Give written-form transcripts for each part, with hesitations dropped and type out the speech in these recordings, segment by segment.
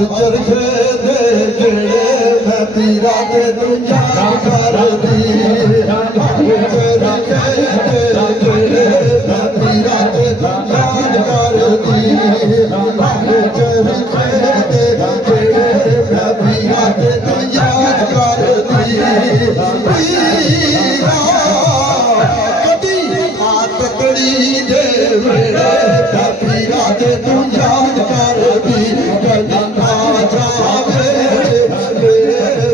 हर चरखे दे जेड़े मैं पीरा ते तू याद कर दी हर चरखे दे जेड़े मैं पीरा ते तू याद कर दी हर चरखे दे जेड़े मैं पीरा ते तू याद कर दी पीरा कदी हाथ तकड़ी दे वेड़े मैं पीरा ते तू याद कर दी कदी ना जावे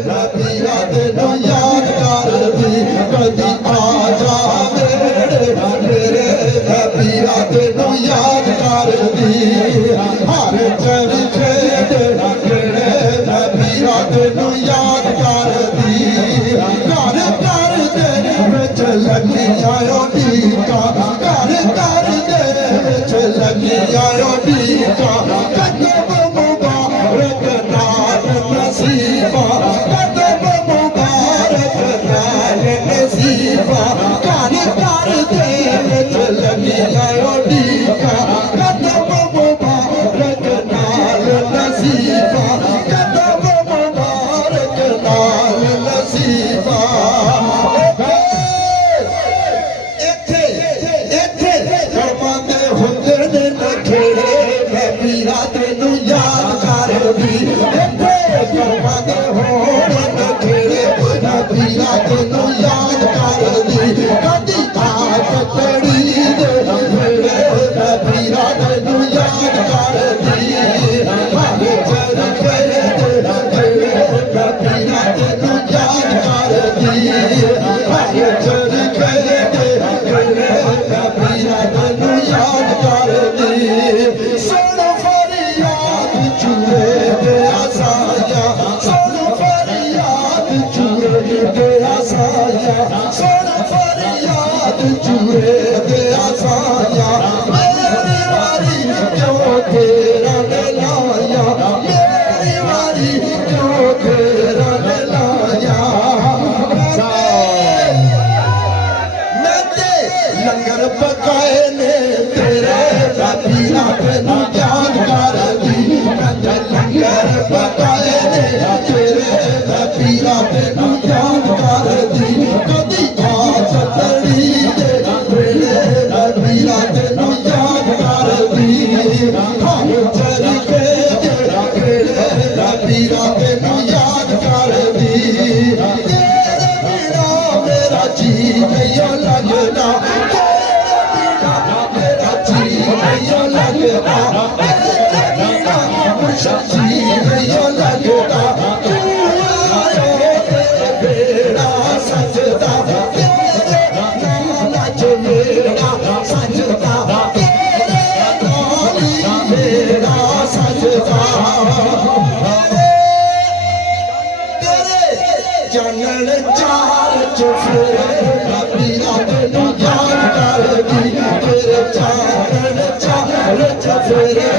मैं पीरा ते तू याद कर दी कदी आ जावे मेरे मैं पीरा ते तू याद कर दी हर चरखे दे जेड़े मैं पीरा ते तू याद कर दी घर घर दे विच लगी आयो टीका घर घर दे विच लगी आयो टीका कदम मुबारक नाल नसीबा कदम मुबारक नाल नसीबा घर घर दे विच लगी आयो टीका कदम मुबारक नाल नसीबा कदम मुबारक नाल नसीबा पीरा तेनू याद कर दी कर्मा दे होण नखेड़े मैं पीरा तेनू याद कर दी कदी हाथ तड़ी दे वेड़े मैं पीरा तेनू याद कर दी हर चरखे दे जेड़े मैं पीरा तेनू याद कर दी हर चरखे दे जेड़े मैं पीरा तेनू याद कर दी चूरे दे आसाया सुन फरियाद चूरे दे आसाया सुन फरियाद चूरे दे आसाया मेरी वारी क्यों तेरा लाया मेरी वारी क्यों तेरा लाया मैं ते लंगर पकाए ने तेरे पीरा तेनू याद कर दी लंगर पकाए ने तेरे पीरा तेनू याद कर दी कदी हाथ तड़ी दे वेड़े पीरा तेनू याद कर दी हर चरखे दे वेड़े पीरा तेनू याद कर दी तेरे बिना मेरा जी नहीं लगदा तेरे बिना मेरा जी नहीं लगदा जी नहीं लगता तू आयो तेरे बेड़ा सजदा तेरे नाल मेरा सजदा तेरे नाल मेरा सजदा तेरे चनन चार चुफेरे पीरा तेनू याद कर दी तेरे चनन चार चुफेरे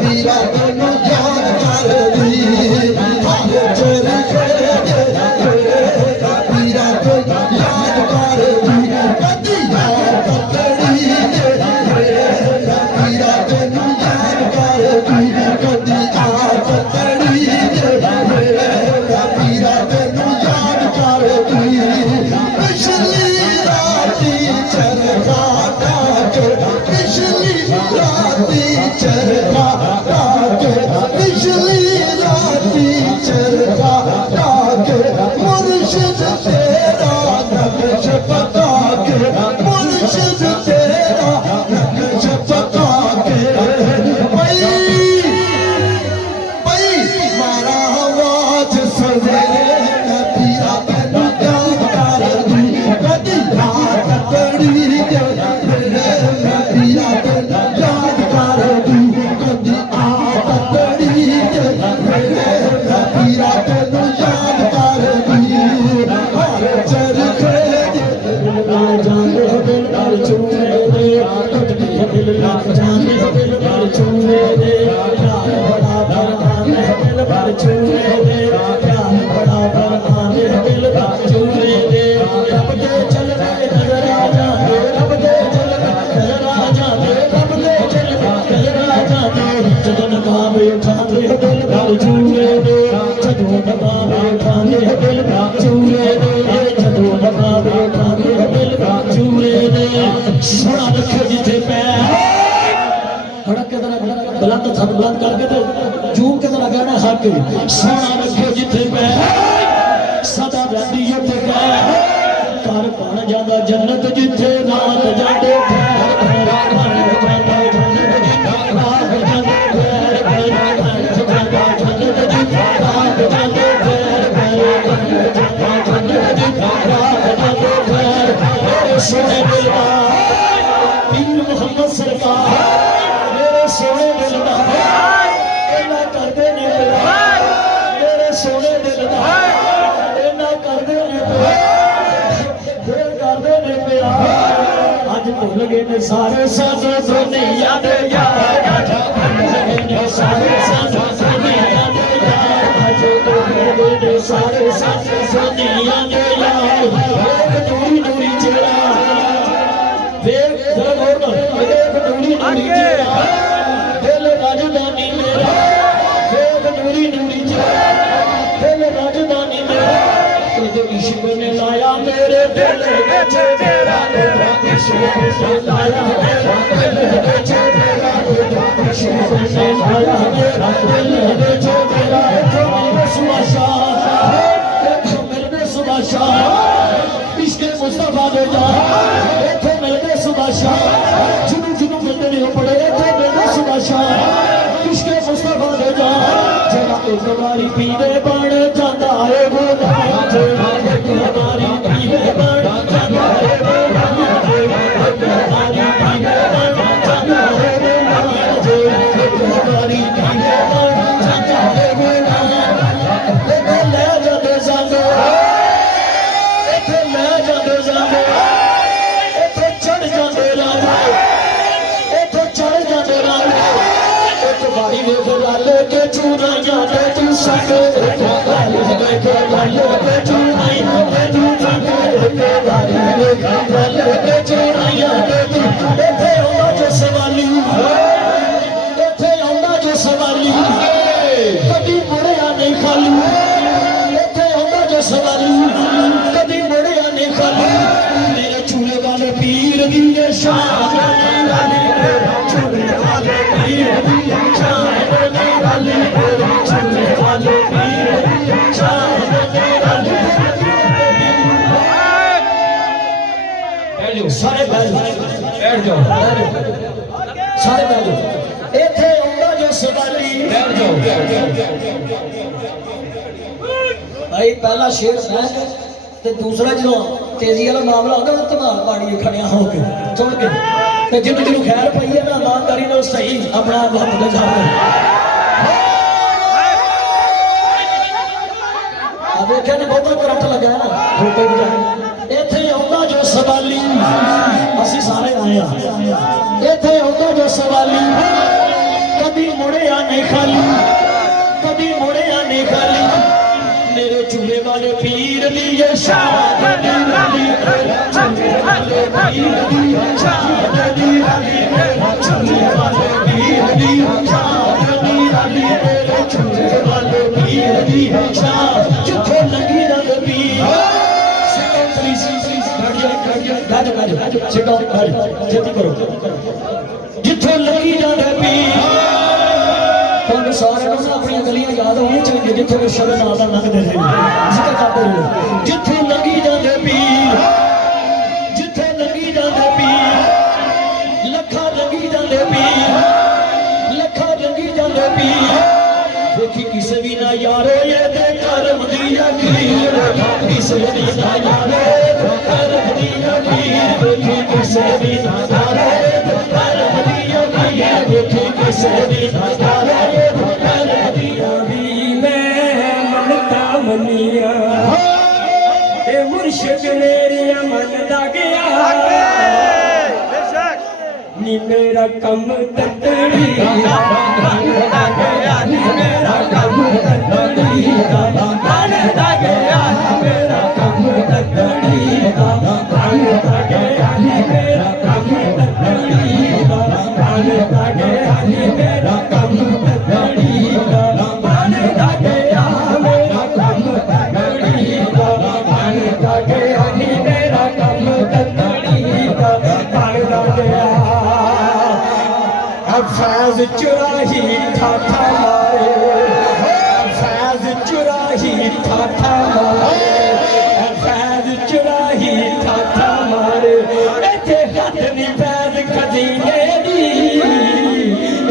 पीरा तेनू याद कर दी हर चरखे दे पीरा तेनू याद कर दी कदी हाथ तड़ी दे पीरा तेनू याद कर दी कदी हाथ तड़ी दे पीरा तेनू याद कर दी पिछली राती चरखा डाके पिछली राती चरखा ਗੱਲ ਚੂਰੇ ਦੇ ਜਦੋਂ ਦਬਾਵੇ ਖਾਂਦੇ ਦਿਲ ਦਾ ਚੂਰੇ ਦੇ ਜਦੋਂ ਦਬਾਵੇ ਖਾਂਦੇ ਦਿਲ ਦਾ ਚੂਰੇ ਦੇ ਸੋਹਣਾ ਰੱਖੇ ਜਿੱਥੇ ਪੈ ਹੜਕ ਕੇ ਤਰ੍ਹਾਂ ਬੁਲੰਦ ਥੱਕ ਬੁਲੰਦ ਕਰਕੇ ਤੇ ਜੂਮ ਕੇ ਤਰ੍ਹਾਂ ਕਹਿਣਾ ਹੱਕ ਸੋਹਣਾ ਰੱਖੇ ਜਿੱਥੇ ਪੈ ਸਦਾ ਜਾਂਦੀ ਉੱਥੇ ਕਹਿ ਘਰ ਬਣ ਜਾਂਦਾ ਜੰਨਤ ਜਿੱਥੇ ਰਾਤ ਜਾਂਦੇ सोने दिलवा पीर मोहम्मद सरकार मेरे सोने दिलवा इन्ना करदे ने प्यार मेरे सोने दिलवा इन्ना करदे ने प्यार करदे ने प्यार अज भुल गए ने सारे सानू दुनिया दे यार अज भुल गए ने सारे सानू दुनिया दे यार अज भुल गए ने सारे सानू दुनिया दे यार दूरी दूरी चेहरा देख नूरी नूरी चेहरा दिल राजधानी मेरा देख नूरी नूरी चेहरा दिल राजधानी मेरा तुझे इश्क ने लाया मेरे दिल विच तेरा इश्क ने लाया मेरा दिल विच तेरा इश्क ने लाया मेरा दिल विच तेरा इत्थों मिलदे सुबह शाम इश्क मुस्तफा दे जान इत्थों मिलदे सुबह शाम जिन्नू जिन्नू मिलदे ने पड़े इत्थों मिलदे सुबह शाम इश्क मुस्तफा दे जान जेड़ा एक बारी पीवे बन जांदा है गुलाम जेड़ा एक बारी पीवे बन जांदा है गुलाम जेड़ा एक बारी पीवे बन जांदा है गुलाम जेड़ा एक बारी पीवे बन जांदा है गुलाम ले जाते जांदे ले जाते जांदे इत्थे चढ़ जाते रांदे इत्थे चढ़ जाते रांदे एक बारी वेख लाले के चूराइयां ते तू संग लाले के चूराइयां ते तू संग एक बारी वेख लाले के चूराइयां ते तू इत्थे आउंदा जो सवाली इत्थे आउंदा जो सवाली कदी मुड़िया नहीं खाली इत्थे आउंदा जो सवाली कदी मुड़िया नहीं खाली मेरे चूले वाले पीर दी शान चूले वाले पीर दी शान चूले वाले पीर दी शान सारे बैठ जाओ सारे बैठ जाओ इत्थे आउंदा जो सवाली बैठ जाओ भाई पहला शेर मैं ते दूसरा जो तेजी वाला मामला होता है धमाल पाड़ी खड़िया हो के सुन के ते जिन्हों जिन्हों खैर पाई है ना ईमानदारी नाल सही अपना हथ दे जाओ देखिए ना बहुत करंट लगा है ना फोटो बजाए इत्थे आउंदा जो सवाली असीं सारे आए हैं इत्थे आउंदा जो सवाली कभी मुड़िया नहीं खाली कभी मुड़िया नहीं खाली मेरे चूल्हे वाले पीर दी शान चूल्हे वाले पीर दी शान चूल्हे वाले पीर दी शान मेरे चूल्हे वाले पीर दी शान जिथों लगी रंग पीर जिथों लगी रंग पीर सारे अपनी गलियां याद होनी चाहिए जिथे शरण आदा लंघते थे जिक्र करते रहो जिथे लगी जाते पीर जिथे लगी जाते पीर लखा लगी जाते पीर लखा लगी जाते पीर देखी किसे भी ना यारो ये दे करम दी अखीर किसे भी ना यारो करम दी अखीर देखी किसे भी ना यारो करम दी अखीर देखी किसे भी ना यारो मुर्शिद मेरी मन दा गया नी मेरा कम तकड़ी मेरा कम तकड़ी मन दा गया मेरा कम तकड़ी मेरा कम तकड़ी मन दा गया मेरा कम तकड़ी मन दा फैज चुराही ठाठा मारे फैज चुराही ठाठा मारे फैज चुराही ठाठा मारे इथे हथ नहीं फैज खजीने दी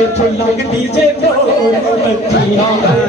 इथों लगदी जे डोर बत्तियां